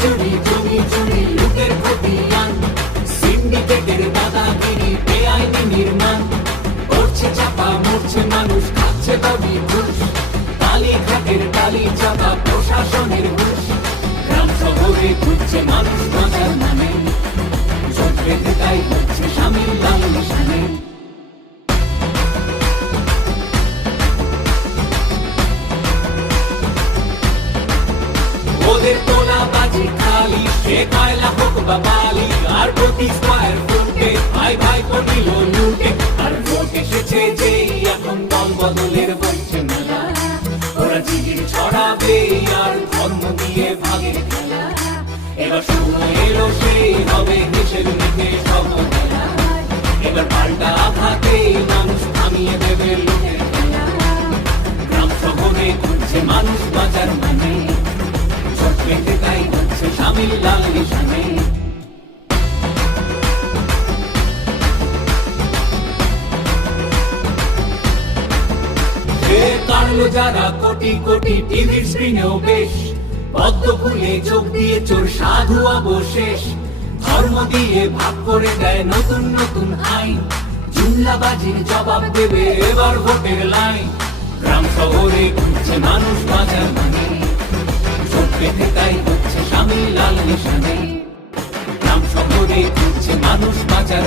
চুরি জমি চুরি লুটের খতিয়ান, সিন্ডিকেটের দাদাগিরি বেআইনি নির্মাণ, করছে চাপা মরছে মানুষ খাচ্ছে দাবি ঘুষ, কালীঘাটের টালি চাপা প্রশাসনের ঘুষ, গ্রাম শহরে ঘুরছে মানুষ বাঁচার নামে, জোট বেঁধে তাই হচ্ছে শামিল লাল নিশানে। ওদের তোলা বাজি খালি, সে কয়লা হোক বা বালি, আর প্রতি স্কয়ার ফুটে ভাই ভাই পড়িল লুটে, আর ভোট এসেছে যেই এখন দল বদলের বইছে মেলা, ওরা জিগির ছড়াবে আর ধর্ম দিয়ে ভাগের খেলা, এবার সময় এলো সেই হবে দেশের নিতে সবলা, এবার পাল্টা আঘাতে মানুষ থামিয়ে দেবে লোকের খেলা, গ্রাম শহরে ঘুরছে মানুষ বাঁচার মানে, পেতে তাই হচ্ছে শামিল লাল নিশানে। কাটলো যারা কোটি কোটি টিভির স্ক্রিনেও বেশ, পদ্ম ফুলে চোখ দিয়ে চোর সাধু অবশেষ, ধর্ম দিয়ে ভাগ করে দেয় নতুন নতুন আইন, জুমলাবাজির জবাব দেবে এবার ভোটের লাইন, গ্রাম শহরে ঘুরছে মানুষ বাঁচার মানে, পেতে তাই হচ্ছে শামিল লাল নিশানে, গ্রাম শহরে ঘুরছে মানুষ বাঁচার